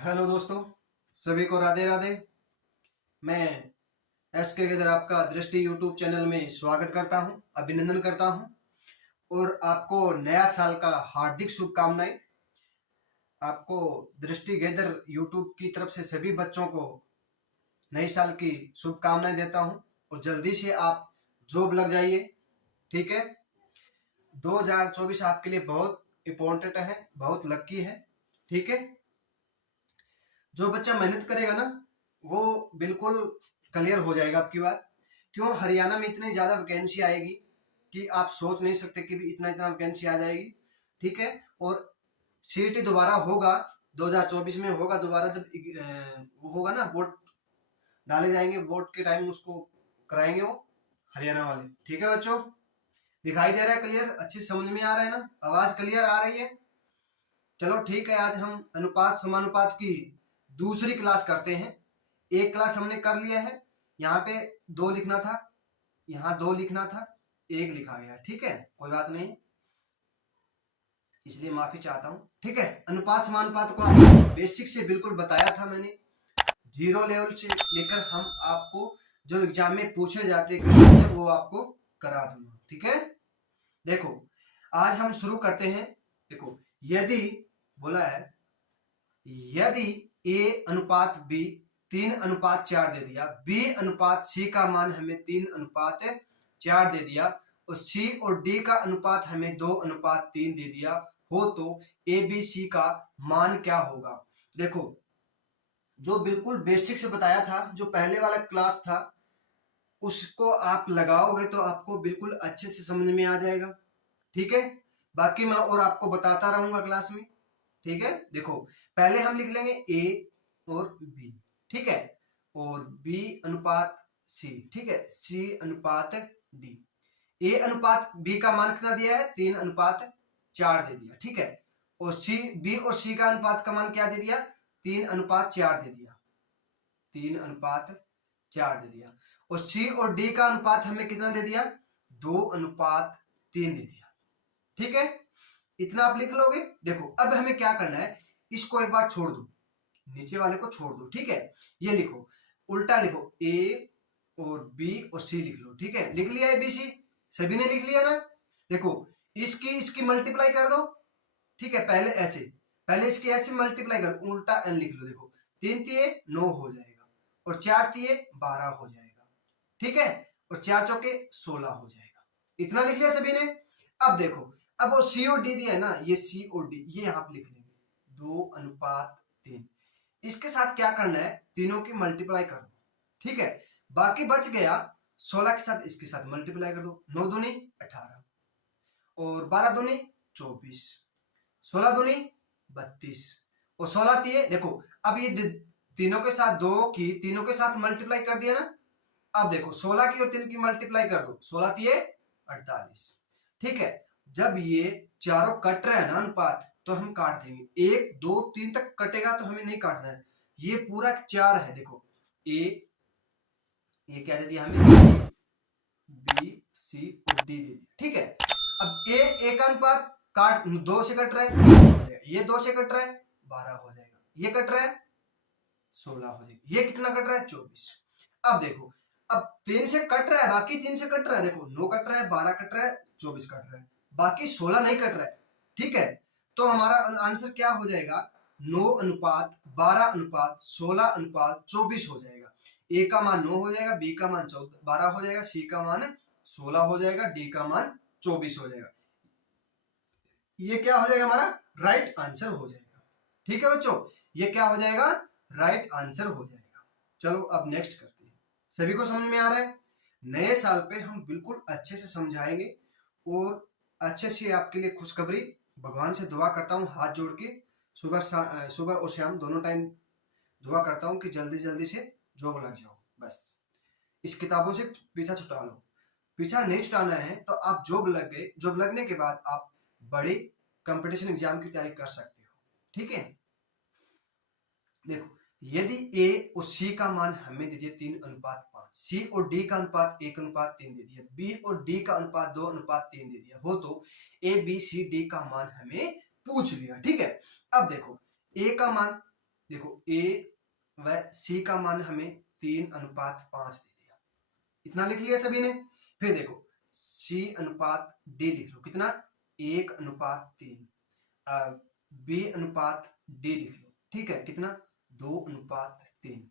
Hello दोस्तों, सभी को राधे राधे। मैं एसके गेदर आपका दृष्टि यूट्यूब चैनल में स्वागत करता हूं, अभिनंदन करता हूं और आपको नया साल का हार्दिक शुभकामनाएं। आपको दृष्टि गेदर यूट्यूब की तरफ से सभी बच्चों को नए साल की शुभकामनाएं देता हूं और जल्दी से आप जॉब लग जाइए। ठीक है, 2024 आपके लिए बहुत इम्पोर्टेंट है, बहुत लकी है। ठीक है, जो बच्चा मेहनत करेगा ना वो बिल्कुल क्लियर हो जाएगा आपकी बात। क्यों, हरियाणा में इतनी ज्यादा वैकेंसी आएगी कि आप सोच नहीं सकते कि भी इतना इतना वैकेंसी आ जाएगी। ठीक है, और सीईटी दोबारा होगा, 2024 में होगा दोबारा। जब वो होगा ना, वोट डाले जाएंगे, वोट के टाइम उसको कराएंगे वो हरियाणा वाले। ठीक है बच्चों, दिखाई दे रहा है क्लियर? अच्छी समझ में आ रहा है ना? आवाज क्लियर आ रही है? चलो ठीक है, आज हम अनुपात समानुपात की दूसरी क्लास करते हैं। एक क्लास हमने कर लिया है, यहाँ पे 2 लिखना था, यहाँ 2 लिखना था, 1 लिखा गया। ठीक है, कोई बात नहीं, इसलिए माफी चाहता हूँ। ठीक है, अनुपात समानुपात को आपको बेसिक से बिल्कुल बताया था मैंने, 0 लेवल से लेकर हम आपको जो एग्जाम में पूछे जाते क्वेश्चन है वो आपको करा दूंगा। ठीक है, देखो आज हम शुरू करते हैं। देखो, यदि बोला है, यदि ए अनुपात बी 3:4 दे दिया, बी अनुपात सी का मान हमें 3:4 दे दिया और सी और डी का अनुपात हमें 2:3 दे दिया हो, तो ए बी सी का मान क्या होगा? देखो, जो बिल्कुल बेसिक से बताया था, जो पहले वाला क्लास था, उसको आप लगाओगे तो आपको बिल्कुल अच्छे से समझ में आ जाएगा। ठीक है, बाकी मैं और आपको बताता रहूंगा क्लास में। ठीक है, देखो पहले हम लिख लेंगे ए और बी। ठीक है, और बी अनुपात सी। ठीक है, सी अनुपात डी। ए अनुपात बी का मान कितना दिया है? 3:4 दे दिया। ठीक है, और सी, बी और सी का अनुपात का मान क्या दे दिया? 3:4 दे दिया, 3:4 दे दिया। और सी और डी का अनुपात हमें कितना दे दिया? 2:3 दे दिया। ठीक है, इतना आप लिख लोगे। देखो अब हमें क्या करना है, इसको एक बार छोड़ दो, नीचे वाले को छोड़ दो। ठीक है, ये लिखो, उल्टा लिखो, ए और बी और सी लिख लो। ठीक है, लिख लिया ए बी सी, सभी ने लिख लिया ना? देखो इसकी इसकी मल्टीप्लाई कर दो। ठीक है, पहले ऐसे, पहले इसकी ऐसे मल्टीप्लाई कर, उल्टा एन लिख लो। देखो 3 तिये 9 हो जाएगा और 4 तिये 12 हो जाएगा। ठीक है, और 4 चौके 16 हो जाएगा। इतना लिख लिया सभी ने? अब देखो, अब वो सी और डी दिया है ना, ये सी और डी ये यहाँ पे लिख लेंगे, 2:3। इसके साथ क्या करना है, तीनों की मल्टीप्लाई कर दो। ठीक है, बाकी बच गया 16 के साथ, इसके साथ मल्टीप्लाई कर दो, 9 दूनी 18 और 12 दूनी 24, 16 दूनी 32 और 16 तिये। देखो अब ये तीनों के साथ, दो की तीनों के साथ मल्टीप्लाई कर दिया ना। अब देखो 16 की और 3 की मल्टीप्लाई कर दो, 16 तिये 48। ठीक है, जब ये चारों कट रहे हैं ना अनुपात, तो हम काट देंगे। 1 2 3 तक कटेगा तो हमें नहीं काटना है, ये पूरा 4 है। देखो ये क्या दे दिया हमें? बी सी और डी दे दिया। ठीक है, अब ए का अनुपात काट 2 से कट रहा है, ये 2 से कट रहा है 12 हो जाएगा, ये कट रहा है 16 हो जाएगा, ये कितना कट रहा है 24। अब देखो, अब 3 से कट रहा है, बाकी 3 से कट रहा है। देखो 9 कट रहा है, 12 कट रहा है, 24 कट रहा है, बाकी 16 नहीं कट रहा है। ठीक है, तो हमारा आंसर क्या हो जाएगा? 9:12:16:24 हो जाएगा। ए का मान 9 हो जाएगा, बी का मान 12 हो जाएगा, सी का मान 16 हो जाएगा, डी का मान 24 हो जाएगा। ये क्या हो जाएगा? हमारा राइट आंसर हो जाएगा। ठीक है बच्चों, ये क्या हो जाएगा? राइट आंसर हो जाएगा। चलो अब नेक्स्ट करते हैं। सभी को समझ में आ रहा है? नए साल पे हम बिल्कुल अच्छे से समझाएंगे और अच्छे से आपके लिए खुशखबरी, भगवान से दुआ करता हूँ हाथ जोड़ के, सुबह और शाम दोनों टाइम दुआ करता हूँ कि जल्दी जल्दी से जॉब लग जाओ। बस इस किताबों से पीछा छुटा लो। पीछा नहीं छुटाना है तो आप जॉब लग गए, जॉब लगने के बाद आप बड़े कंपटीशन एग्जाम की तैयारी कर सकते हो। ठीक है, देखो यदि ए और सी का मान हमें दे दिया 3:5, सी और डी का अनुपात 1:3 दे दिया, बी और डी का अनुपात 2:3 दे दिया हो, तो ए बी सी डी का मान हमें पूछ लिया। ठीक है, अब देखो ए का मान देखो ए व सी का मान हमें 3:5 दे दिया, इतना लिख लिया सभी ने। फिर देखो सी अनुपात डी लिख लो, कितना 1:3, बी अनुपात डी लिख लो, ठीक है, कितना 2:3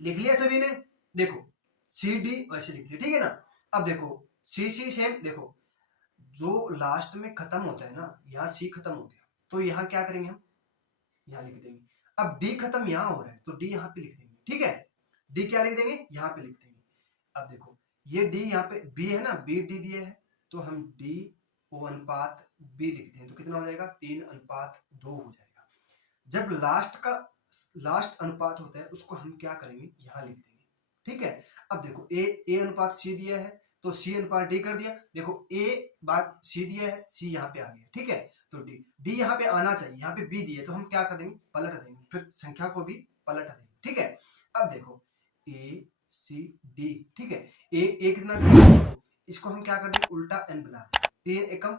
लिख लिया सभी ने। देखो सी डी वैसे लिख लिया, ठीक है ना। अब देखो सी सी सेम, देखो जो लास्ट में खत्म होता है ना, यहाँ सी खत्म हो गया तो यहाँ क्या करेंगे हम, यहाँ लिख देंगे। अब डी खत्म यहाँ हो रहा है तो डी यहाँ पे लिख देंगे, ठीक है, डी क्या लिख देंगे, यहाँ पे लिख देंगे। अब देखो ये डी यहाँ पे बी है ना, बी डी दिया है तो हम डी ओ अनुपात बी लिखते हैं, तो कितना हो जाएगा 3:2 हो जाएगा। जब लास्ट अनुपात होता है उसको हम क्या करेंगे, यहाँ लिख देंगे, ठीक है। अब देखो ए अनुपात सी दिया है तो सी अनुपात डी कर दिया। देखो ए बार सी दिया है, सी यहाँ पे आ गया, ठीक है, तो डी यहाँ पे आना चाहिए, यहाँ पे बी दिया तो हम क्या कर देंगे, पलट देंगे, फिर संख्या को भी पलट देंगे, ठीक है। अब देखो ए सी डी, ठीक है, ए कितना दिया, इसको हम क्या कर देंगे, उल्टा एन बना देंगे, 3 एकम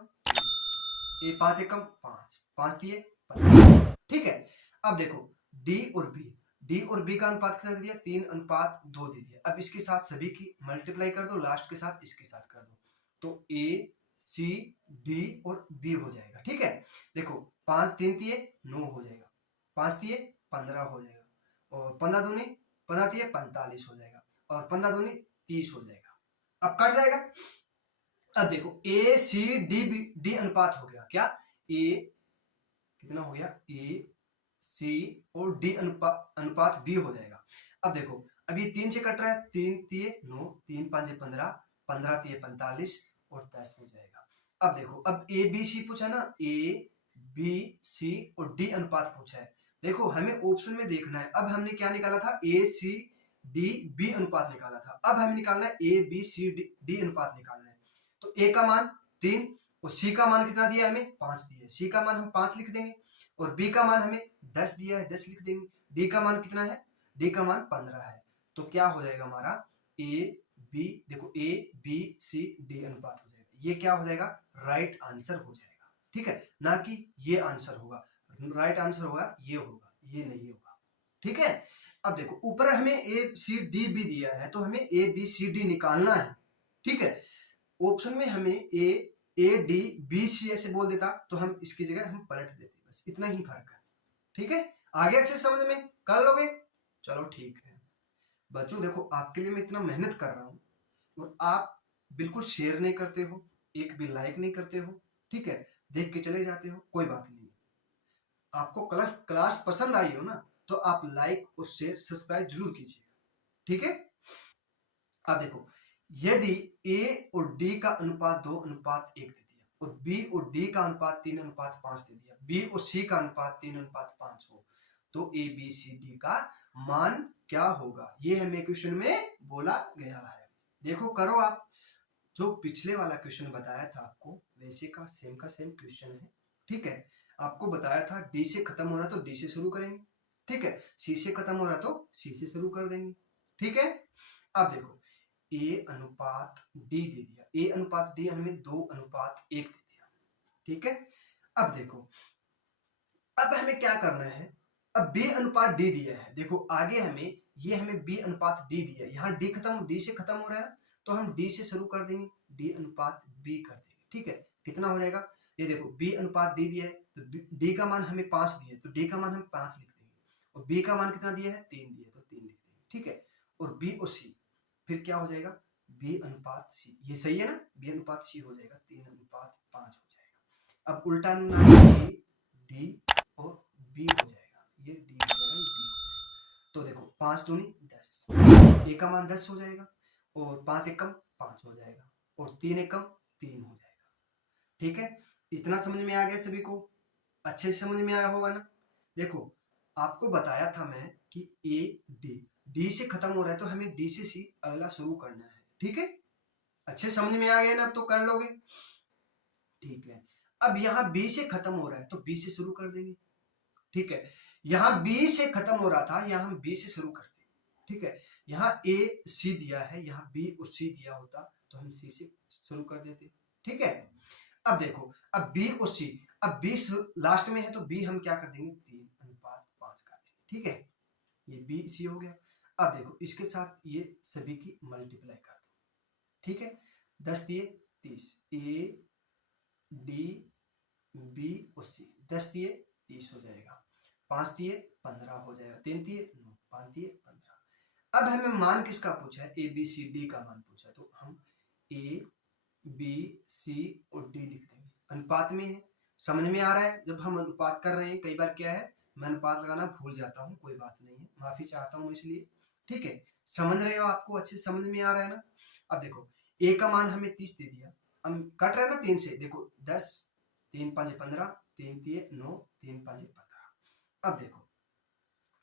ए 5 एकम 5, 5 दिए 15, ठीक है। अब देखो डी और बी का अनुपात कितना दे दिया, 3:2 दे दिया। अब इसके साथ सभी की मल्टीप्लाई कर दो, लास्ट के साथ इसके साथ कर दो, तो ए सी डी और बी हो जाएगा, ठीक है। देखो 5 3 दिए 9 हो जाएगा, 5 दिए 15 हो जाएगा, और 15 दूनी 15 दिए 45 हो जाएगा, और 15 दूनी 30 हो जाएगा। अब कट जाएगा। अब देखो ए सी डी अनुपात हो गया, क्या ए कितना हो गया, ए सी और डी अनुपात बी हो जाएगा। अब देखो अब ये 3 से कट रहा है, 3 तिये 9, 3 5 15, 15 तिये 45 और 10 हो जाएगा। अब देखो अब ए बी सी पूछा ना, ए बी सी और डी अनुपात पूछा है। देखो हमें ऑप्शन में देखना है, अब हमने क्या निकाला था, ए सी डी बी अनुपात निकाला था, अब हमें निकालना है ए बी सी डी अनुपात निकालना है। तो ए का मान 3 और सी का मान कितना दिया, हमें 5 दिया, सी का मान हम 5 लिख देंगे, और बी का मान हमें 10 दिया है, 10 लिख देंगे। डी का मान कितना है, डी का मान 15 है, तो क्या हो जाएगा हमारा ए बी, देखो ए बी सी डी अनुपात हो जाएगा, ये क्या हो जाएगा, राइट आंसर हो जाएगा, ठीक है, ना कि ये आंसर होगा। राइट आंसर होगा ये होगा, ये नहीं होगा, ठीक है। अब देखो ऊपर हमें ए सी डी बी दिया है तो हमें ए बी सी डी निकालना है, ठीक है। ऑप्शन में हमें ए डी बी सी ऐसे बोल देता तो हम इसकी जगह हम पलट देते, बस इतना ही फर्क है, ठीक है। आगे अच्छे समझ में कर लोगे, चलो ठीक है। बच्चों देखो आपके लिए मैं इतना मेहनत कर रहा हूं और आप बिल्कुल शेयर नहीं करते हो, एक भी लाइक नहीं करते हो, ठीक है, देख के चले जाते हो, कोई बात नहीं। आपको क्लास पसंद आई हो ना तो आप लाइक और शेयर सब्सक्राइब जरूर कीजिए, ठीक है। अब देखो यदि ए और डी का अनुपात 2:1 दे दिया और बी और डी का अनुपात 3:5 दे दिया, बी और सी का अनुपात 3:5 हो, तो ए बी सी डी का मान क्या होगा, ये हमें क्वेश्चन में बोला गया है। देखो करो आप, जो पिछले वाला क्वेश्चन बताया था आपको वैसे का सेम क्वेश्चन है, ठीक है। आपको बताया था डी से खत्म हो रहा तो डी से शुरू करेंगे, ठीक है, सी से खत्म हो रहा तो सी से शुरू कर देंगे, ठीक है। अब देखो ए अनुपात डी दे दिया, ए अनुपात डी हमें 2:1 दे दिया, ठीक है। अब देखो अब हमें क्या करना है, अब बी अनुपात डी दिया है, देखो आगे हमें ये हमें बी अनुपात डी दिया, यहाँ डी से खत्म हो रहा है तो हम डी से शुरू कर देंगे, डी अनुपात बी कर देंगे, ठीक है। कितना हो जाएगा, ये देखो बी अनुपात डी दिया है तो डी का मान हमें 5 दिया है तो डी का मान हम 5 लिख देंगे, और बी का मान कितना दिया है 3 दिया तो 3 लिख देंगे, ठीक है। और बी और सी फिर क्या हो जाएगा, बी अनुपात सी, ये सही है ना, बी अनुपात सी हो जाएगा, 3:5 हो जाएगा। अब उल्टा ए डी और बी हो जाएगा, ये डी हो जाएगा, ये बी हो जाएगा। तो देखो 5 दूनी 10, ए का मान 10 हो जाएगा, और 5 एकम 5 हो जाएगा, और 3 एकम 3 हो जाएगा, ठीक है। इतना समझ में आ गया सभी को, अच्छे से समझ में आया होगा ना। देखो आपको बताया था मैं कि ए डी से खत्म हो रहा है तो हमें डी से सी अगला शुरू करना है, ठीक है। अच्छे समझ में आ गया ना, अब तो कर लोगे, ठीक है। अब यहाँ बी से खत्म हो रहा है तो बी से शुरू कर देंगे, ठीक है। यहाँ बी से खत्म हो रहा था, यहाँ हम बी से शुरू करते हैं, ठीक है। यहाँ ए सी दिया है, यहाँ बी और सी दिया होता तो हम सी से शुरू कर देते, ठीक है। अब देखो अब बी और सी, अब बी लास्ट में है तो बी हम क्या कर देंगे 3:5 ठीक है, ये बी सी हो गया। अब देखो इसके साथ ये सभी की मल्टीप्लाई कर दो, ठीक है, 10 दिए 30, ए डी बी और सी, 10 दिए 30 हो जाएगा, 5 दिए 15 हो जाएगा, 3 दिए 9, 5 दिए 15। अब हमें मान किसका पूछा है, ए बी सी डी का मान पूछा है, तो हम ए बी सी और डी लिख देंगे। अनुपात में है, समझ में आ रहा है। जब हम अनुपात कर रहे हैं कई बार क्या है, मैं अनुपात लगाना भूल जाता हूँ, कोई बात नहीं है, माफी चाहता हूँ इसलिए, ठीक है। समझ रहे हो, आपको अच्छे समझ में आ रहा है ना। अब देखो ए का मान हमें 30 दे दिया, हम कट रहे हैं ना 3 से, देखो 10, 3 5 15, 3 3 9, 3 5 15।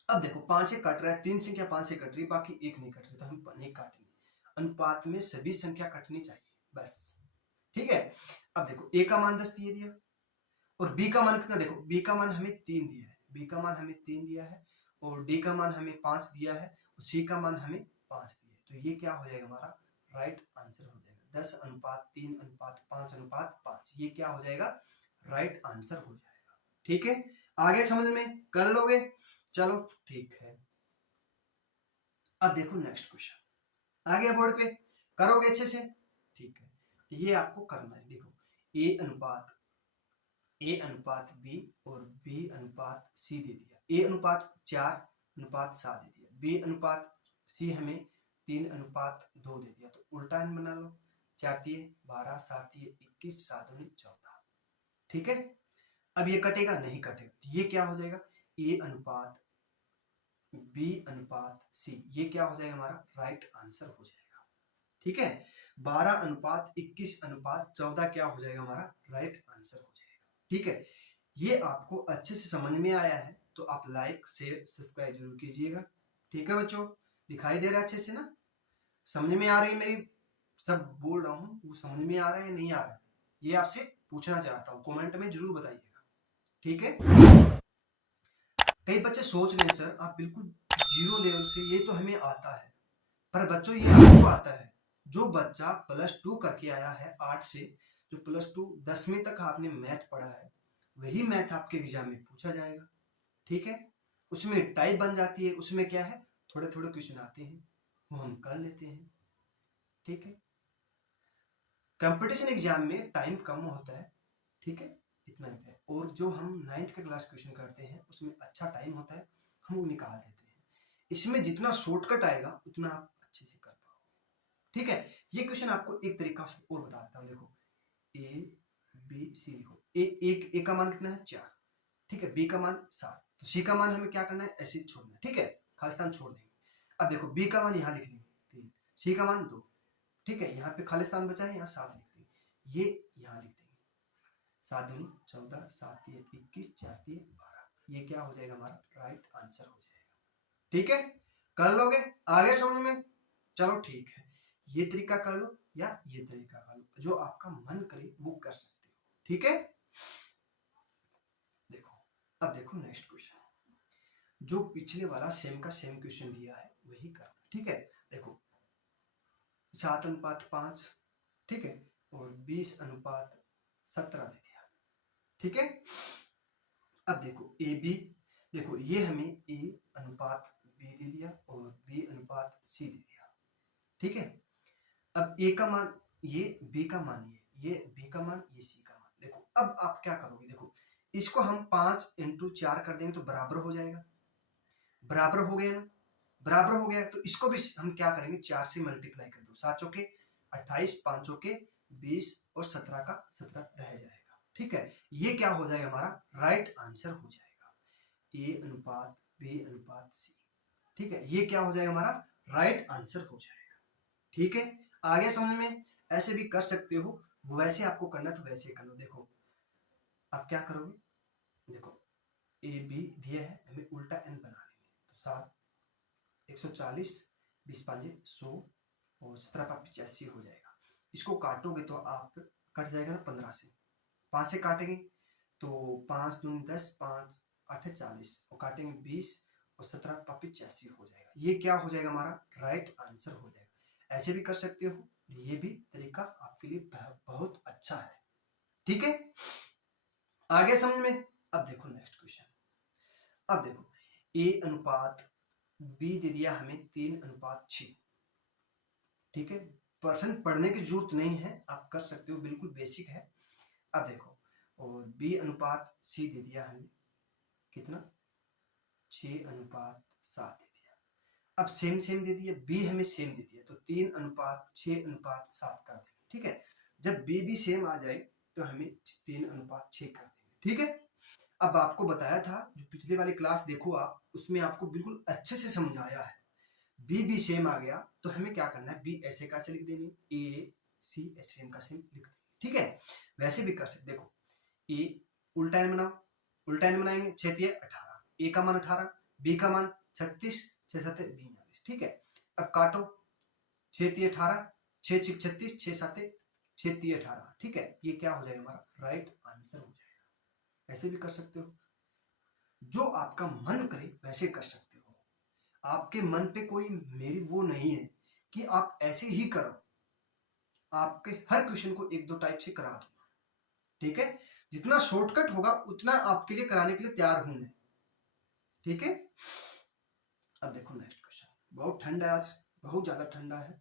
अब देखो 5 से कट रहा है, 3 संख्या 5 से कट रही है, बाकी एक नहीं कट रही, तो हम नहीं काटेंगे। अनुपात में सभी संख्या कटनी चाहिए, बस, ठीक है। अब देखो ए का मान 10 दिए दिया, और बी का मान कितना, देखो बी का मान हमें 3 दिया है, बी का मान हमें 3 दिया है, और डी का मान हमें 5 दिया है, और सी का मान हमें 5 दिया है। तो ये क्या हो जाएगा, हमारा राइट आंसर हो जाएगा। 10 अनुपात 3 अनुपात 5 अनुपात 5, ये क्या हो जाएगा, राइट आंसर हो जाएगा। ठीक है, आगे समझ में कर लोगे, चलो ठीक है। अब देखो नेक्स्ट क्वेश्चन आ गया बोर्ड पे, करोगे अच्छे से, ठीक है। ये आपको करना है, देखो ए अनुपात बी और बी अनुपात सी दे दिया, ए अनुपात 4 अनुपात 7 दे दिया, बी अनुपात सी हमें 3 अनुपात 2 दे दिया, तो उल्टा इन बना लो, 4 दिए 12, 7 दिए 21, 7 दूनी 14, ठीक है। अब ये कटेगा नहीं कटेगा, तो ये क्या हो जाएगा, ए अनुपात बी अनुपात सी, ये क्या हो जाएगा, हमारा राइट आंसर हो जाएगा, ठीक है। 12 अनुपात 21 अनुपात 14 क्या हो जाएगा, हमारा राइट आंसर हो जाएगा, ठीक है। ये आपको अच्छे से समझ में आया है तो आप लाइक शेयर सब्सक्राइब जरूर कीजिएगा, ठीक है बच्चों। दिखाई दे रहा है अच्छे से ना, समझ में आ रही है मेरी, सब बोल रहा हूँ वो समझ में आ रहा है नहीं आ रहा है, ये आपसे पूछना चाहता हूँ, कमेंट में जरूर बताइएगा, ठीक है। कई बच्चे सोच रहे हैं सर आप बिल्कुल जीरो लेवल से, ये तो हमें आता है, पर बच्चों ये आपको आता है, जो बच्चा +2 करके आया है 8 से, जो +2 10वीं तक आपने मैथ पढ़ा है, वही मैथ आपके एग्जाम में पूछा जाएगा, ठीक है। उसमें टाइप बन जाती है, उसमें क्या है, थोड़े थोड़े क्वेश्चन आते हैं, वो हम कर लेते हैं, ठीक है। कंपटीशन एग्जाम में टाइम कम होता है, ठीक है, इतना ही है। और जो हम 9th के क्लास क्वेश्चन करते हैं उसमें अच्छा टाइम होता है, हम वो निकाल देते हैं। इसमें जितना शॉर्टकट आएगा उतना आप अच्छे से कर पाओगे, ठीक है। ये क्वेश्चन आपको एक तरीका से और बता देता हूँ, देखो ए बी सी लिखो, ए का मान कितना है 4, ठीक है, बी का मान 7, तो सी का मान हमें क्या करना है, ऐसे छोड़ना है, ठीक है, खालिस्तान छोड़ देंगे। अब देखो बी का मान यहाँ लिख लेंगे 3, सी का मान 2, ठीक है, यहाँ पे खालिस्तान बचा है, यहाँ 7 लिख देंगे, ये यहाँ लिख देंगे, 7 दूनी 14, 7 दिए 21, 4 दिए 12, ये क्या हो जाएगा, हमारा राइट आंसर हो जाएगा, ठीक है। कर लोगे, आगे समझ में, चलो ठीक है। ये तरीका कर लो या ये तरीका कर लो, जो आपका मन करे वो कर सकते हो, ठीक है। देखो अब देखो नेक्स्ट क्वेश्चन, जो पिछले वाला सेम का सेम क्वेश्चन दिया है वही करना, ठीक है। देखो 7 अनुपात 5, ठीक है, और 20 अनुपात 17 दे दिया, ठीक है। अब देखो ए बी, देखो ये हमें ए अनुपात बी दे दिया और बी अनुपात सी दे दिया, ठीक है। अब ए का मान ये, बी का मान ये बी का मान ये सी का मान, देखो अब आप क्या करोगे, देखो इसको हम 5 × 4 कर देंगे तो बराबर हो जाएगा, बराबर हो गया ना, बराबर हो गया, तो इसको भी हम क्या करेंगे 4 से मल्टीप्लाई कर दो, 7 चौके 28, 5 चौके 20 और 17 का 17 रह जाएगा, ठीक है। ये क्या हो जाएगा, हमारा राइट आंसर हो जाएगा, ए अनुपात बी अनुपात सी, ठीक है, ये क्या हो जाएगा, हमारा राइट आंसर हो जाएगा, ठीक है। आगे समझ में, ऐसे भी कर सकते हो, वैसे आपको करना तो वैसे कर लो। देखो अब क्या करोगे, देखो ए बी दिया है, हमें उल्टा एन बना लेंगे, तो 7 140, 20 5 100 और 17 का 85 हो जाएगा। इसको काटोगे तो आप कट जाएगा ना 15 से, 5 से काटेंगे तो 5 दूनी 10, 5 8 40 और काटेंगे 20 और 17 का 85 हो जाएगा, ये क्या हो जाएगा, हमारा राइट आंसर हो जाएगा। ऐसे भी कर सकते हो, ये भी तरीका आपके लिए बहुत अच्छा है, ठीक है। आगे समझ में, अब देखो नेक्स्ट क्वेश्चन, अब देखो ए अनुपात बी दे दिया हमें 3:6। ठीक है, परसेंट पढ़ने की जरूरत नहीं है, आप कर सकते हो, बिल्कुल बेसिक है। अब देखो, और बी अनुपात सी दे दिया हमें कितना, 6:7 दे दिया। अब सेम सेम दे दिया, बी हमें सेम दे दिया, तो 3:6:7 कर देंगे। ठीक है, जब बी भी सेम आ जाए तो हमें 3:6 कर देंगे। ठीक है, अब आपको बताया था, जो पिछले वाली क्लास देखो आप, उसमें आपको बिल्कुल अच्छे से समझाया है। बी भी सेम आ गया तो हमें क्या करना है, बी ऐसे कैसे लिख देनी, ए सी सेम का सेम लिख देंगे। ठीक है, वैसे भी कर सकते, देखो ए उल्टा एन बनाओ, उल्टा एन बनाएंगे, 6×18, ए का मान 18, बी का मान 36, 6×7 42। ठीक है, अब काटो, 6×18, 6×6 36, 6×7 ठीक है, ये क्या हो जाएगा हमारा राइट आंसर हो जाएगा। ऐसे भी कर सकते हो, जो आपका मन करे वैसे कर सकते हो। आपके मन पे कोई मेरी वो नहीं है कि आप ऐसे ही करो, आपके हर क्वेश्चन को 1-2 टाइप से करा दूंगा। ठीक है, जितना शॉर्टकट होगा उतना आपके लिए कराने के लिए तैयार हूं मैं। ठीक है, अब देखो नेक्स्ट क्वेश्चन, बहुत ठंडा है आज, बहुत ज्यादा ठंडा है।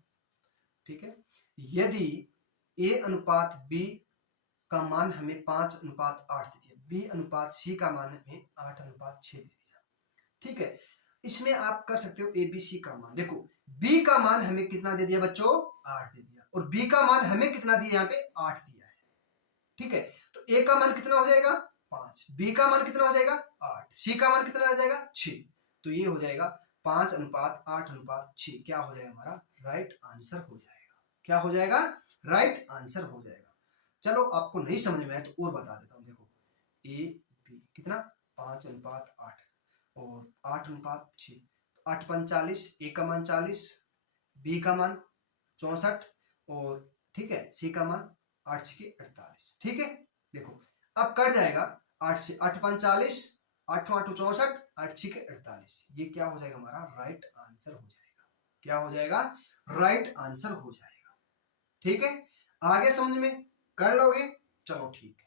ठीक है, यदि ए अनुपात बी का मान हमें 5:8 दे दिया, बी अनुपात सी का मान हमें 8:6 दे दिया। ठीक है, इसमें आप कर सकते हो ए बी सी का मान। देखो बी का मान हमें कितना दे दिया बच्चों, 8 दे दिया, और बी का मान हमें कितना दिया, यहाँ पे 8 दिया है। ठीक है, तो ए का मान कितना हो जाएगा 5, बी का मान कितना हो जाएगा 8, सी का मान कितना हो जाएगा 6, तो ये हो जाएगा 5:8:6, क्या हो जाएगा हमारा राइट आंसर हो जाएगा। क्या हो जाएगा, राइट आंसर हो जाएगा। चलो आपको नहीं समझ में आया तो और बता देता हूँ, देखो ए बी कितना 5:8 और 8:6, 8×5 = 40, ए का मान 40, बी का मान 64, और ठीक है सी का मान 8×6 = 48। ठीक है, देखो अब कट जाएगा, 8 से 8×5 = 40, 8×8 = 64, 8×6 = 48, ये क्या हो जाएगा हमारा राइट आंसर हो जाएगा। क्या हो जाएगा, राइट आंसर हो जाएगा। ठीक है, आगे समझ में कर लोगे, चलो ठीक है।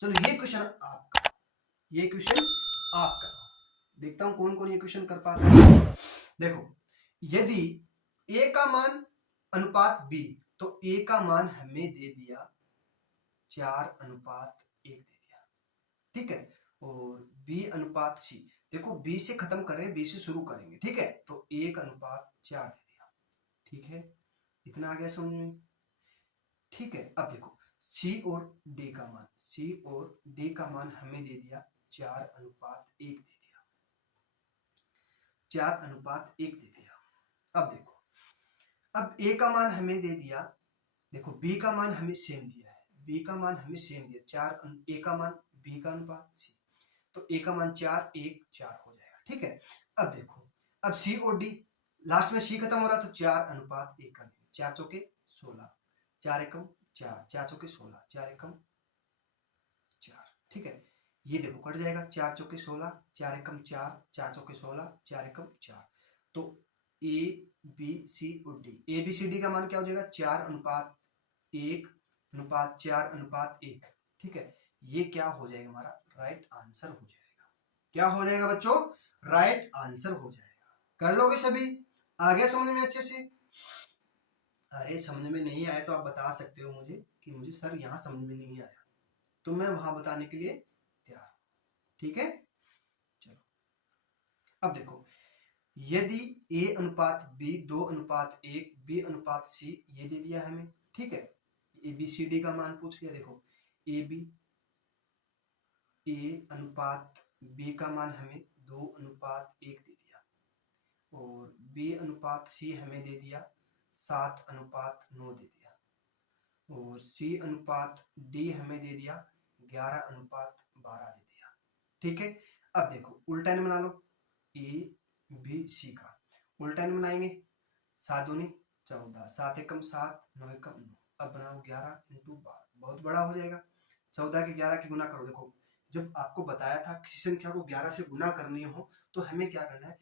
चलो ये क्वेश्चन आपका, ये क्वेश्चन आप करो, देखता हूं कौन कौन ये क्वेश्चन कर पाता है। देखो यदि ए का मान अनुपात बी, तो ए का मान हमें दे दिया 4:1 दे दिया। ठीक है, और बी अनुपात सी, देखो बी से खत्म करें, बी से शुरू करेंगे। ठीक है, तो 1:4 दे दिया। ठीक है, इतना आ गया समझ में। ठीक है, अब देखो सी और डी का मान, सी और डी का मान हमें दे दिया 4:1 दे दिया, 4:1 दे दिया। अब देखो, अब ए का मान हमें दे दिया, देखो बी का मान हमें सेम दिया है, बी का मान हमें सेम दिया 4, ए का मान बी का अनुपात सी, तो ए का मान 4, 1, 4 हो जाएगा। ठीक है, अब देखो, अब सी और डी, लास्ट में सी खत्म हो रहा तो 4:1 कर देंगे, 4×4 = 16, 4×1 = 4, 4×4 = 16, 4×1 = 4। ठीक है, ये देखो कट जाएगा, 4×4 = 16, 4×1 = 4, 4×4 = 16, 4×1 = 4, तो ए बी सी और D, A B C D का मान क्या हो जाएगा 4:1:4:1। ठीक है, ये क्या हो जाएगा हमारा राइट आंसर हो जाएगा। क्या हो जाएगा बच्चों, राइट आंसर हो जाएगा। कर लोगे सभी, आ गया समझ में अच्छे से। अरे समझ में नहीं आया तो आप बता सकते हो मुझे कि मुझे सर यहाँ समझ में नहीं आया, तो मैं वहां बताने के लिए तैयार हूं। ठीक है, चलो अब देखो, यदि ए अनुपात बी 2:1, बी अनुपात सी, ये दे दिया हमें। ठीक है, ए बी सी डी का मान पूछ लिया, देखो ए बी, ए अनुपात बी का मान हमें 2:1 दे दिया, और बी अनुपात सी हमें दे दिया 7:9 दे दिया, और सी अनुपात डी हमें दे दिया 11:12 दे दिया। ठीक है, अब देखो उल्टा न बना लो, ए बी सी का उल्टा नहीं बनाएंगे, 7 दूनी 14, 7×1 = 7, 9×1 = 9, अब बनाओ 11 × 12, बहुत बड़ा हो जाएगा। 14 के 11 की गुना करो, देखो जब आपको बताया था किसी संख्या को 11 से गुना करनी हो तो हमें क्या करना है,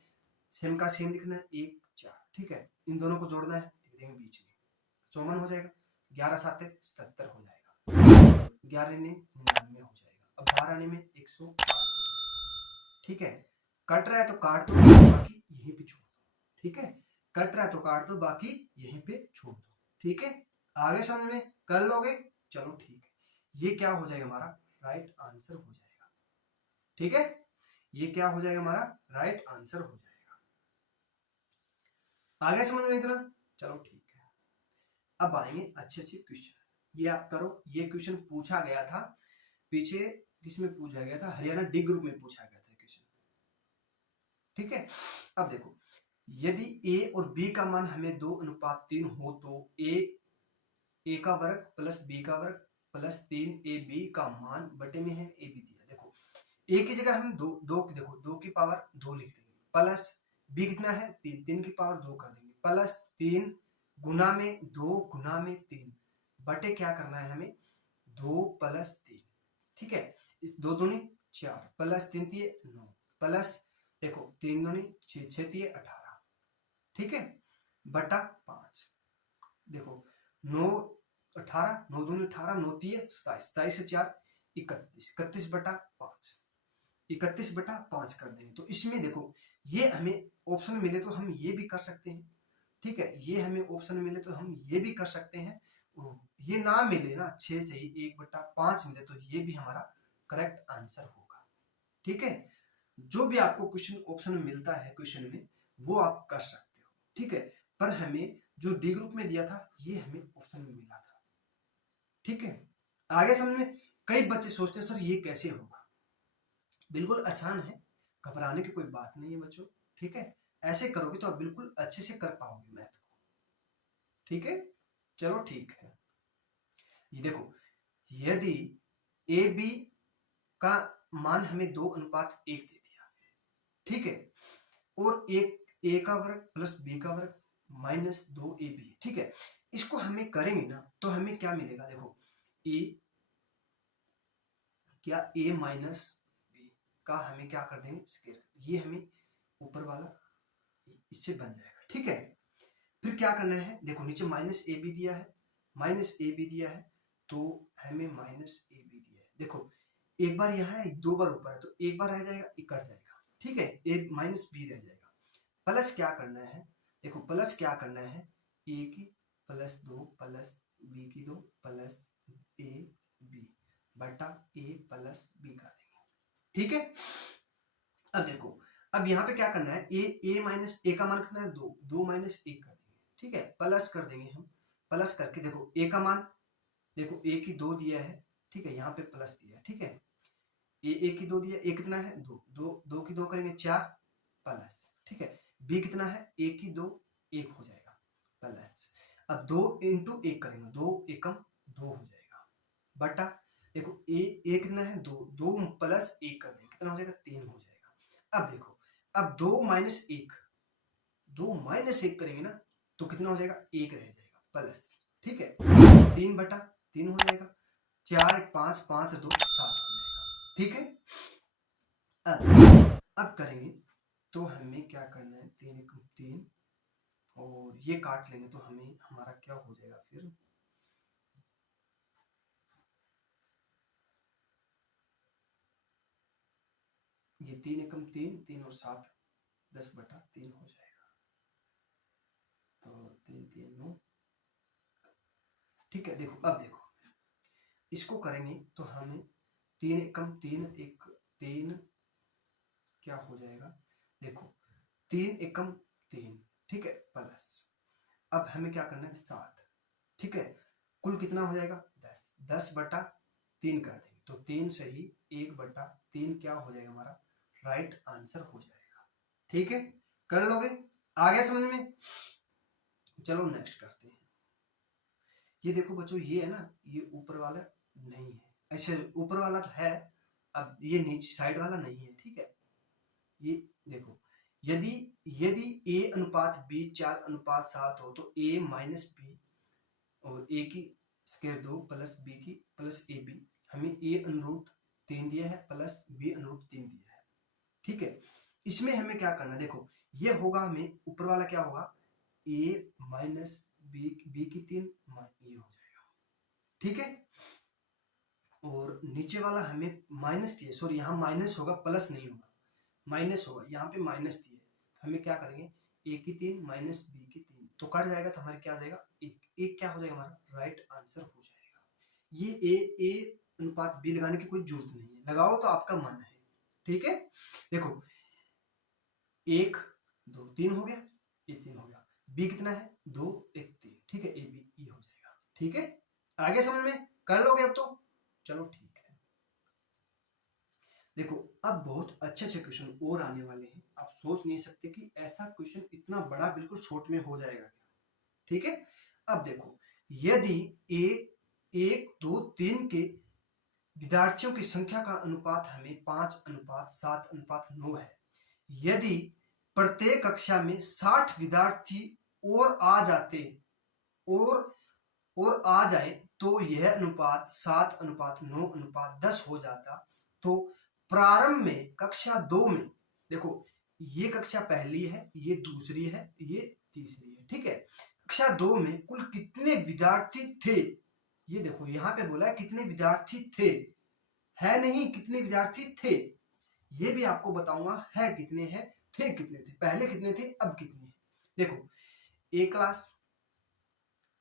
सेम का सेम लिखना है, 1 4। ठीक है, इन दोनों को जोड़ना है, लिख देंगे बीच में, 54 हो जाएगा, 11 7 77 हो जाएगा, 11 99 हो जाएगा, अब 12 में 108 हो जाएगा। ठीक है, कट रहा है तो काट दो, बाकी यहीं पे छोड़ दो, ठीक है। कट रहा है तो काट दो, बाकी यहीं पे छोड़ दो, ठीक है। आगे समझ में कर लोगे, चलो ठीक है। ये क्या हो जाएगा हमारा राइट आंसर हो जाएगा, ठीक है। ये क्या हो जाएगा हमारा राइट आंसर हो जाएगा। आगे समझ में इतना, चलो ठीक है। अब आएंगे अच्छे अच्छे क्वेश्चन, ये आप करो। ये क्वेश्चन पूछा गया था पीछे, किसमें पूछा गया था, हरियाणा डी ग्रुप में पूछा गया था क्वेश्चन, ठीक है। अब देखो, यदि a और b का मान हमें 2:3 हो तो a का वर्ग प्लस b का वर्ग प्लस 3ab का मान बटे में है ab दिया। देखो a की जगह हम दो देखो 2 की पावर 2 लिख देंगे, प्लस b कितना है 3 की पावर 2 कर देंगे, प्लस 3 गुना में 2 गुना में 3 बटे क्या करना है हमें 2 प्लस 3, ठीक है। इस 2 दूनी 4 प्लस 3 तिये 9 प्लस देखो 3 दूनी 6 6 तिये 18, ठीक है, बटा 5। देखो 9 18 9 दूनी 18 9 तिये 27 27 से 4 31 31 बटा 5 31 बटा 5 कर देंगे। तो इसमें देखो ये हमें ऑप्शन मिले तो हम ये भी कर सकते हैं, ठीक है। ये हमें ऑप्शन मिले तो हम ये भी कर सकते हैं, ये ना मिले ना 6 से ही 1/5 मिले तो ये भी हमारा करेक्ट आंसर होगा, ठीक है। जो भी आपको क्वेश्चन ऑप्शन मिलता है क्वेश्चन में वो आप कर सकते हो, ठीक है। पर हमें जो डी ग्रुप में दिया था ये हमें ऑप्शन में मिला था, ठीक है। आगे समझ में, कई बच्चे सोचते हैं सर ये कैसे होगा, बिल्कुल आसान है, घबराने की कोई बात नहीं है बच्चों, ठीक है। ऐसे करोगे तो आप बिल्कुल अच्छे से कर पाओगे मैथ को, ठीक है। चलो ठीक है। ये देखो, यदि ए बी का मान हमें 2:1 दे दिया, ठीक है, और एक ए का वर्ग प्लस बी का वर्ग माइनस 2ab, ठीक है। इसको हमें करेंगे ना तो हमें क्या मिलेगा, देखो ए क्या ए माइनस बी का हमें क्या कर देंगे स्क्वायर, ये हमें ऊपर वाला इससे बन जाएगा, ठीक है। फिर क्या करना है, देखो नीचे माइनस ए बी दिया है, माइनस ए बी दिया है तो हमें माइनस ए बी दिया है। देखो एक बार यहाँ है, 2 बार ऊपर है तो एक बार रह जाएगा, एक कट जाएगा, ठीक है, ए माइनस बी रह जाएगा। प्लस क्या करना है, देखो प्लस क्या करना है, ए की प्लस 2 प्लस बी की 2 प्लस ए बी बटा ए प्लस बी कर देंगे, ठीक है। अब देखो, अब यहाँ पे क्या करना है, ए माइनस ए का मान कितना है 2 2 माइनस 1 कर देंगे, ठीक है, प्लस कर देंगे हम। प्लस करके देखो ए का मान, देखो ए की 2 दिया है, ठीक है, यहाँ पे प्लस दिया है, ठीक है। ए की 2 दिया, ए कितना है 2 2 2 की 2 करेंगे 4 प्लस, ठीक है। बी कितना है ए की 2 1 हो जाएगा प्लस, अब 2 इंटू 1 करेंगे 2 एकम 2 हो जाएगा बटा, देखो ए कितना है 2 2 प्लस 1 कर देंगे कितना हो जाएगा 3 हो जाएगा। अब देखो, अब 2 माइनस 1 2 माइनस 1 करेंगे ना तो कितना हो जाएगा 1 रह जाएगा प्लस, ठीक है, 3 बटा 3 हो जाएगा, 4 1 5 5 2 7 हो जाएगा, ठीक है। अब करेंगे तो हमें क्या करना है 3 1 3 और ये काट लेंगे तो हमें हमारा क्या हो जाएगा फिर, ये 3 एकम 3 3 और 7 10 बटा 3 हो जाएगा, तो 3 3 9, ठीक है। देखो अब देखो इसको करेंगे तो हमें 3 एकम 3 1 3 क्या हो जाएगा, देखो 3 एकम 3, ठीक है, प्लस अब हमें क्या करना है 7, ठीक है, कुल कितना हो जाएगा 10 10 बटा 3 कर देंगे तो 3 से ही 1 बटा 3 क्या हो जाएगा हमारा राइट आंसर हो जाएगा, ठीक है। कर लोगे, आ गया समझ में। चलो नेक्स्ट करते हैं। ये देखो बच्चों ये है ना, ये ऊपर वाला नहीं है, ऐसे ऊपर वाला तो है, अब ये नीचे साइड वाला नहीं है, ठीक है। ये देखो, यदि यदि a अनुपात b 4:7 हो तो a माइनस बी और a की स्क्वायर 2 प्लस b की प्लस ए बी, हमें a अनुरूट 3 दिया है प्लस b अनुरूट 3 दिया है, ठीक है। इसमें हमें क्या करना है, देखो ये होगा हमें ऊपर वाला क्या होगा a माइनस बी की 3 ये हो जाएगा, ठीक है। और नीचे वाला हमें माइनस दिया, सॉरी यहाँ माइनस होगा प्लस नहीं होगा, माइनस होगा, यहाँ पे माइनस दिए तो हमें क्या करेंगे, a की 3 माइनस b की 3 तो कट जाएगा, तो हमारे क्या हो जाएगा, एक क्या हो जाएगा, हमारा राइट आंसर हो जाएगा। ये a अनुपात b लगाने की कोई जरूरत नहीं है, लगाओ तो आपका मन है। ठीक है, देखो 1 2 3 हो गया, ये 3 हो गया, b कितना है 2 1 3, ठीक है, ए बी ई हो जाएगा। ठीक है, आगे समझ में कर लोगे अब तो, चलो ठीक है। देखो अब बहुत अच्छे अच्छे क्वेश्चन और आने वाले हैं, आप सोच नहीं सकते कि ऐसा क्वेश्चन इतना बड़ा बिल्कुल शॉर्ट में हो जाएगा। ठीक है, अब देखो यदि ए 1 2 3 के विद्यार्थियों की संख्या का अनुपात हमें 5:7:9 है, यदि प्रत्येक कक्षा में 60 विद्यार्थी और आ जाते और आ जाए तो यह अनुपात 7:9:10 हो जाता। तो प्रारंभ में कक्षा 2 में, देखो ये कक्षा पहली है, ये दूसरी है, ये तीसरी है। ठीक है, कक्षा 2 में कुल कितने विद्यार्थी थे, ये देखो यहाँ पे बोला है कितने विद्यार्थी थे, है नहीं कितने विद्यार्थी थे, ये भी आपको बताऊंगा है कितने हैं, थे कितने थे, पहले कितने थे अब कितने हैं। देखो एक क्लास,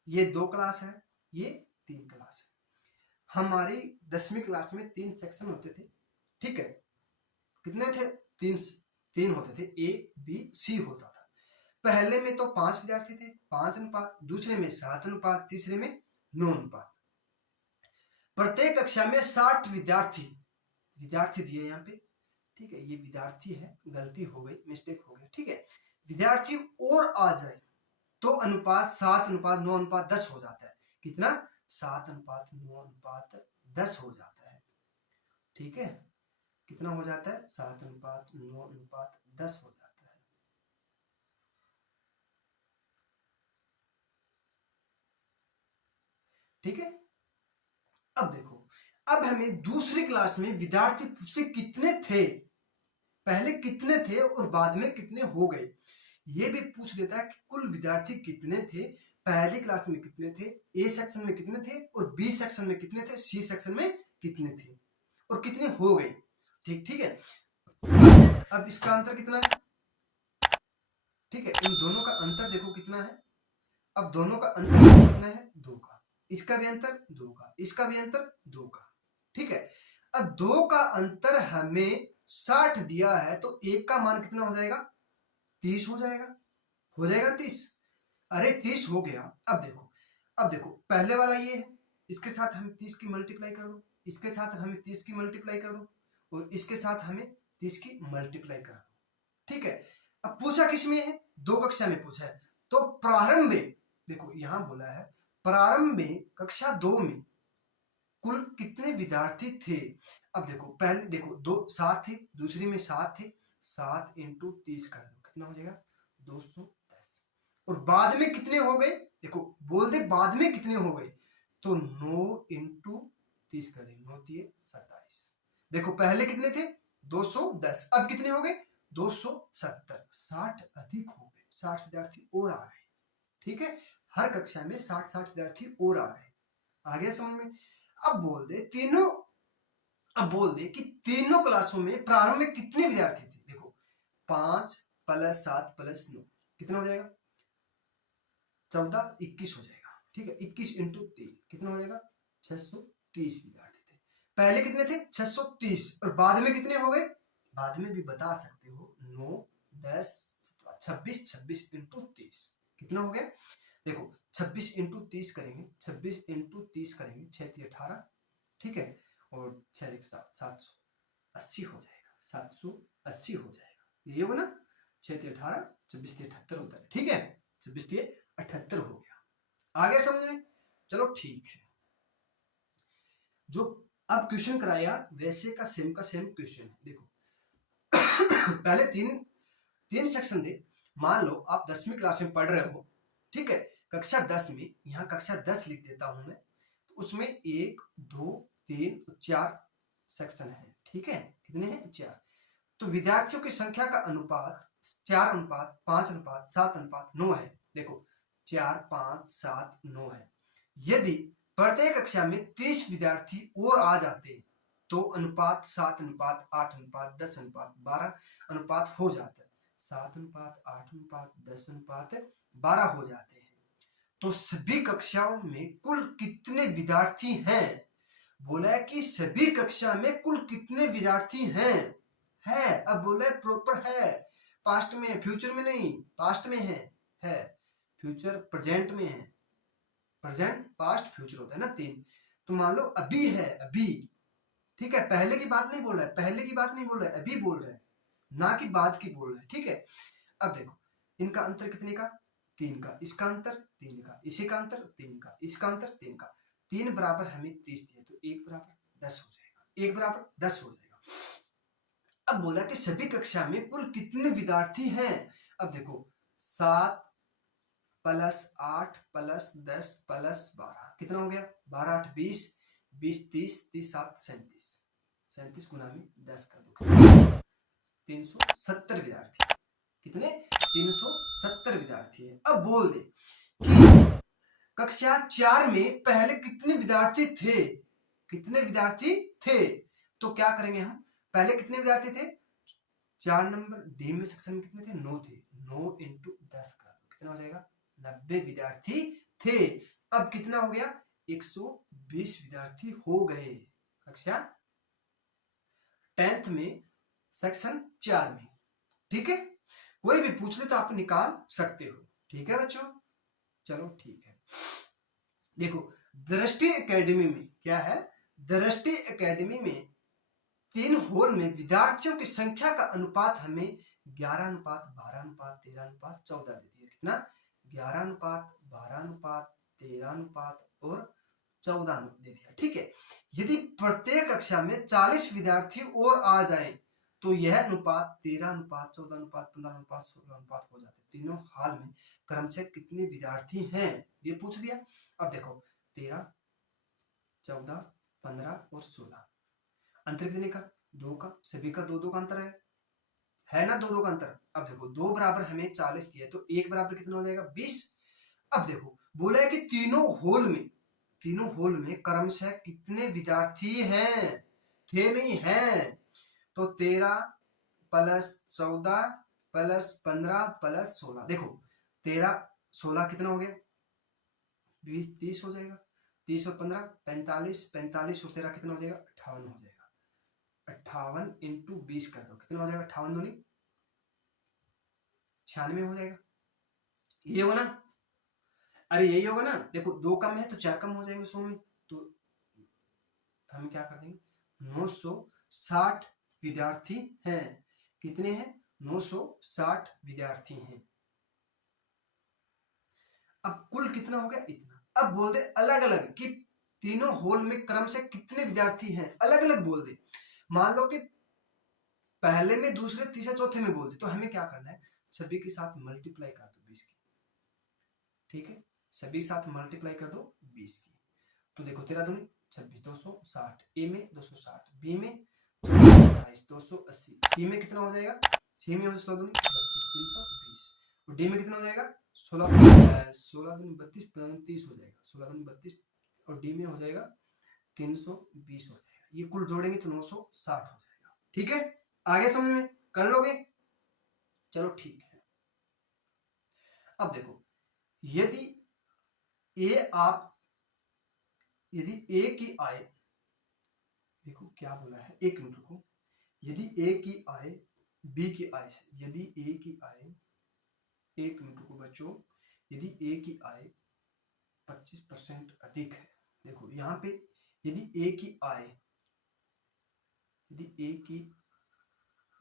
ये 2 क्लास है, ये 3 क्लास है। हमारी 10वीं क्लास में 3 सेक्शन होते थे। ठीक है, कितने थे, 3 होते थे, ए बी सी होता था। पहले में तो 5 विद्यार्थी थे, 5 अनुपात, दूसरे में 7 अनुपात, तीसरे में 9 अनुपात। प्रत्येक कक्षा में 60 विद्यार्थी दिए यहाँ पे। ठीक है, ये विद्यार्थी है, गलती हो गई, मिस्टेक हो गया। ठीक है, विद्यार्थी और आ जाए तो अनुपात 7:9:10 हो जाता है। कितना, 7:9:10 हो जाता है। ठीक है, कितना हो जाता है, 7:9:10 हो जाता है। ठीक है, अब देखो, अब हमें दूसरी क्लास में विद्यार्थी पूछते कितने थे, पहले कितने थे और बाद में कितने हो गए, ये भी पूछ देता है कि कुल विद्यार्थी कितने थे, पहली क्लास में कितने थे, ए सेक्शन में कितने थे और बी सेक्शन में कितने थे, सी सेक्शन में कितने थे और कितने हो गए। ठीक है, अब इसका अंतर कितना है, ठीक है, इन दोनों का अंतर देखो कितना है, अब दोनों का अंतर कितना है, 2 का, इसका भी अंतर 2 का, इसका भी अंतर 2 का। ठीक है, अब 2 का अंतर हमें 60 दिया है तो एक का मान कितना हो जाएगा, 30 हो जाएगा, 30। अरे 30 हो गया। अब देखो पहले वाला ये है, इसके साथ हमें 30 की मल्टीप्लाई कर दो, इसके साथ हमें 30 की मल्टीप्लाई कर दो और इसके साथ हमें 30 की मल्टीप्लाई कर दो। ठीक है, अब पूछा किस में है, 2 कक्षा में पूछा है, तो प्रारंभ में, देखो यहां बोला है प्रारंभ में कक्षा 2 में कुल कितने विद्यार्थी थे। अब देखो पहले देखो 7 थे, दूसरी में 7 थे, 7 इंटू 30 कर दो, कितना हो जाएगा 210। और बाद में कितने हो गए, देखो बोल दे बाद में कितने हो गए, तो 9 इंटू 30 कर देंगे, 9 दिए 27। देखो पहले कितने थे 210, अब कितने हो गए 270, 60 अधिक हो गए, 60 विद्यार्थी और आ गए। ठीक है, हर कक्षा में 60 विद्यार्थी और आ गए, आ गया समझ में। अब बोल दे कि तीनों क्लासों में प्रारंभ में कितने विद्यार्थी थे, देखो 5 + 7 + 9 कितना हो जाएगा 14 21 हो जाएगा। ठीक है, 21 इंटू 3 कितना हो जाएगा 630 विद्यार्थी थे। पहले कितने थे 630 और बाद में कितने हो गए, बाद में भी बता सकते हो 9 10 26 26 इंटू 30 कितना हो गया, देखो 26 इंटू 30 करेंगे, 26 इंटू 30 करेंगे, 6 × 18, ठीक है, और 6 × 7 780 हो जाएगा, 780 हो जाएगा, ये होगा ना, 6 × 18 26 × 78 होता है। ठीक है, 26 × 78 हो गया, आ गया समझ में, चलो ठीक है। जो अब क्वेश्चन कराया वैसे का सेम क्वेश्चन है। देखो पहले तीन सेक्शन दे, मान लो आप 10वीं क्लास में पढ़ रहे हो, ठीक है, कक्षा 10 में, यहाँ कक्षा 10 लिख देता हूं मैं, तो उसमें 1 2 3 4 सेक्शन है। ठीक है, कितने हैं 4, तो विद्यार्थियों की संख्या का अनुपात 4:5:7:9 है। देखो 4 5 7 9 है, यदि प्रत्येक कक्षा में 30 विद्यार्थी और आ जाते 2:7:8:10:12 हो जाता है। 7:8:10:12 हो जाते हैं। तो सभी कक्षाओं में कुल कितने विद्यार्थी हैं? बोला है कि सभी कक्षा में कुल कितने विद्यार्थी हैं। है, अब बोला है प्रॉपर है, पास्ट में है, फ्यूचर में नहीं, पास्ट में है, फ्यूचर प्रेजेंट में है, प्रेजेंट पास्ट फ्यूचर होता है ना 3। तो मान लो अभी है, अभी, ठीक है, पहले की बात नहीं बोल रहा है, पहले की बात नहीं बोल रहा है, अभी बोल रहा है, ना कि बाद की बोल रहा है, ठीक है। अब देखो इनका अंतर कितने का? 3 का, इसका अंतर 3 का, इसी का अंतर 3 का, इसका अंतर 3 का, 3 बराबर हमें 30 दिया, तो 1 बराबर 10 हो जाएगा, 1 बराबर 10 हो जाएगा। अब बोला कि सभी कक्षा में कुल कितने विद्यार्थी हैं? अब देखो 7 + 8 + 10 + 12 कितना हो गया? 12 8 20, 20 30, 30 7 37, 37 गुना में 10 कर दो, 370 विद्यार्थी। कितने? 370 विद्यार्थी है। अब बोल दे कि कक्षा 4 में पहले कितने विद्यार्थी थे? कितने विद्यार्थी थे? तो क्या करेंगे हम? पहले कितने विद्यार्थी थे? 4 नंबर डी में सेक्शन में कितने थे? 9 थे। 9 × 10 कर दो, कितना हो जाएगा? 90 विद्यार्थी थे। अब कितना हो गया? 120 विद्यार्थी हो गए कक्षा 10th में सेक्शन 4 में, ठीक है। कोई भी पूछ ले तो आप निकाल सकते हो, ठीक है बच्चों। चलो ठीक है, देखो दृष्टि एकेडमी में क्या है? दृष्टि एकेडमी में 3 हॉल में विद्यार्थियों की संख्या का अनुपात हमें 11:12:13:14 दे दिया। कितना? 11:12:13 और 14 दे दिया, ठीक है। यदि प्रत्येक कक्षा में 40 विद्यार्थी और आ जाएं तो यह अनुपात 13:14:15:16 हो जाते हैं। तीनों हाल में क्रमशः कितने विद्यार्थी हैं ये पूछ दिया। अब देखो 13, 14, 15 और 16, अंतर कितने का? 2 का, सभी का 2 का अंतर है ना, 2 का अंतर। अब देखो 2 बराबर हमें 40 दिया, तो 1 बराबर कितना हो जाएगा? 20। अब देखो बोला है कि तीनों हॉल में क्रमशः कितने विद्यार्थी हैं? थे नहीं हैं। तो 13 + 14 + 15 + 16, देखो 13 16 कितना हो गया? 20 30 हो जाएगा, 30 और 15 45, 45 और 13 कितना हो जाएगा? 58 हो जाएगा। 58 × 20 कर दो, कितना हो जाएगा? 58 दूनी 96 हो जाएगा। ये होगा ना? अरे यही होगा ना। देखो 2 कम है तो 4 कम हो जाएंगे 100 में, तो हम क्या कर देंगे? 960 विद्यार्थी हैं। कितने हैं? 960 विद्यार्थी हैं। अब कुल कितना हो गया? इतना। अब बोल दे अलग अलग कि तीनों हॉल में क्रमशः कितने विद्यार्थी हैं, अलग अलग बोल दे। मान लो कि पहले में, दूसरे, तीसरे, चौथे में बोल दे, तो हमें क्या करना है? सभी के साथ मल्टीप्लाई कर दो 20 की, ठीक है। सभी के साथ मल्टीप्लाई कर दो 20 की, तो देखो 13 दूनी 26, 260, ए में 260, बी में 28, 280, सी में कितना हो जाएगा? सी में हो 16 दूनी 32, 320, और डी में कितना हो जाएगा? 16 दूनी 32, 30 हो जाएगा, 16 दूनी 32, और डी में हो जाएगा 320 हो जाएगा। ये कुल जोड़ेंगे तो 960 हो जाएगा, ठीक है। आगे समझ में कर लोगे? चलो ठीक है। अब देखो यदि ए की आय, देखो क्या बोला है, 1 मिनट रुको। यदि ए की आय बी की आय से, यदि ए की आय, 1 मिनट रुको बच्चों, यदि ए की आय 25% अधिक है, देखो यहाँ पे यदि ए की आय, यदि ए की,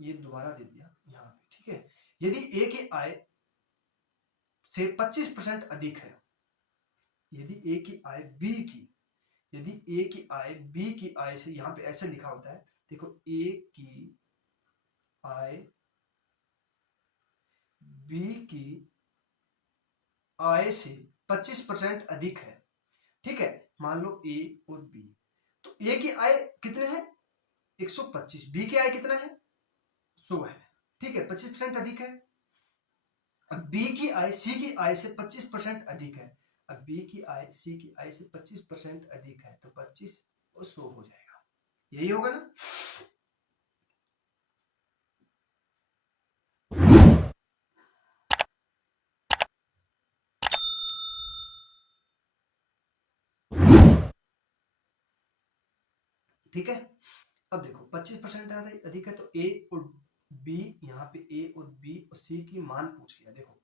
ये दोबारा दे दिया यहाँ पे, ठीक है। यदि ए की आय से 25% अधिक है, यदि ए की आय बी की, यदि ए की आय बी की आय से, यहाँ पे ऐसे लिखा होता है, देखो ए की आय बी की आय से 25% अधिक है, ठीक है। मान लो ए और बी, तो ए की आय कितने हैं? 125, बी की आय कितना है? 100 है, ठीक है, 25% अधिक है। अब बी की आय सी की आय से 25% अधिक है। अब बी की आय सी की आय से 25% अधिक है, तो 25 और 100 हो जाएगा, यही होगा ना। ठीक है, अब देखो 25% अधिक है तो ए और बी, यहाँ पे ए और बी और सी की मान पूछ लिया। देखो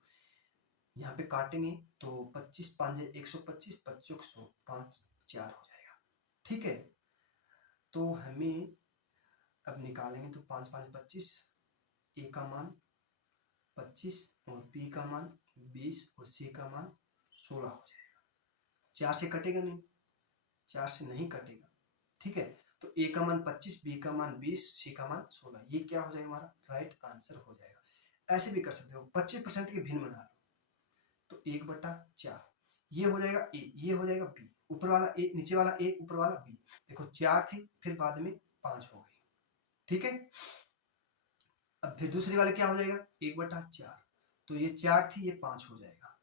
यहाँ पे काटेंगे तो 25 5 125, 25 100, 5 4 हो जाएगा। ठीक है, तो हमें अब निकालेंगे तो 5 5 25, ए का मान 25 और बी का मान 20 और सी का मान 16 हो जाएगा। 4 से कटेगा नहीं, 4 से नहीं कटेगा। ठीक है, तो ए का मान 25, बी का मान 20, सी का मान 16, ये क्या हो जाएगा हमारा राइट आंसर हो जाएगा। ऐसे भी कर सकते हो, 25% के भिन्न बना लो तो 1/4 ये हो जाएगा ए, ये हो जाएगा बी, ऊपर वाला ए नीचे वाला ए ऊपर वाला बी। देखो 4 थी फिर बाद में 5 हो गई। ठीक है, अब फिर दूसरी वाले क्या हो जाएगा 1/4, तो ये 4 थी ये 5 हो जाएगा।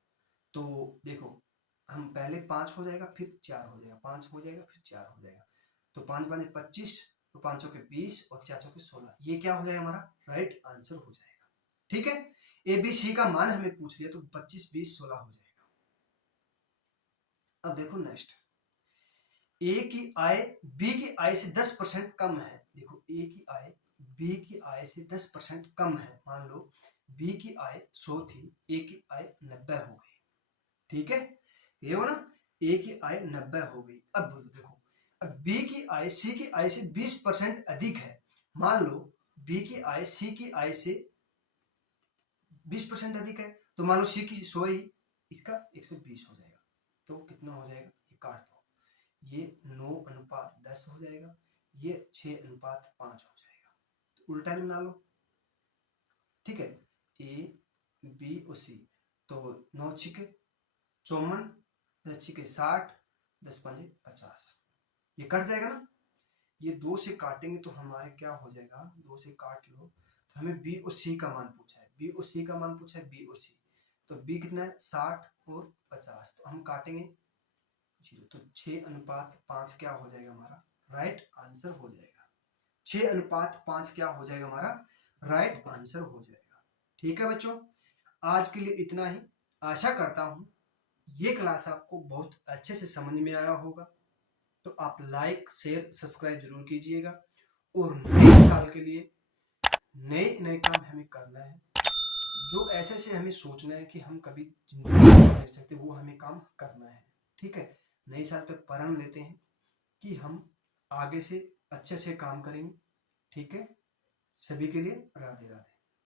तो देखो हम पहले 5 हो जाएगा फिर 4 हो जाएगा, 5 हो जाएगा फिर 4 हो जाएगा, तो 5 5 25, तो 5 के 20 और 4 के 16, ये क्या हो जाएगा हमारा राइट आंसर हो जाएगा। ठीक है, ए बी सी का मान हमें पूछ लिया तो 25 20 16 हो जाएगा। अब देखो नेक्स्ट, ए की आय बी की आय से 10% कम है। देखो ए की आय बी की आय से 10% कम है। मान लो बी की आय 100 थी, ए की आय 90 हो गई। ठीक है, ये हो ना, ए की आय 90 हो गई। अब बोलो देखो, अब बी की आय सी की आय से 20% अधिक है। मान लो बी की आय सी की आय से 20% अधिक है, तो मान लो सी की 100 ही, इसका 120 हो जाएगा। तो कितना हो जाएगा, ये काट दो, ये 9:10 हो जाएगा, ये 6:5 हो जाएगा। तो उल्टा बना लो। ठीक है, ए बी और सी, तो 9 छिके 54, 10 छिके 60, 10 5 50, ये कट जाएगा ना। ये 2 से काटेंगे तो हमारे क्या हो जाएगा, 2 से काट लो तो हमें बी और सी का मान पूछा है, बी और सी का मान पूछा है, बी और सी, तो बी कितना है 60 और 50, तो हम काटेंगे 0, तो 6:5 क्या हो जाएगा हमारा राइट आंसर हो जाएगा। 6:5 क्या हो जाएगा हमारा राइट आंसर हो जाएगा। ठीक है बच्चों, आज के लिए इतना ही। आशा करता हूं ये क्लास आपको बहुत अच्छे से समझ में आया होगा। तो आप लाइक शेयर सब्सक्राइब जरूर कीजिएगा, और नए साल के लिए नए नए काम हमें करना है, जो ऐसे से हमें सोचना है कि हम कभी जिंदगी में नहीं कर सकते, वो हमें काम करना है। ठीक है, नए साल पे प्रण लेते हैं कि हम आगे से अच्छे से काम करेंगे। ठीक है, सभी के लिए राधे राधे।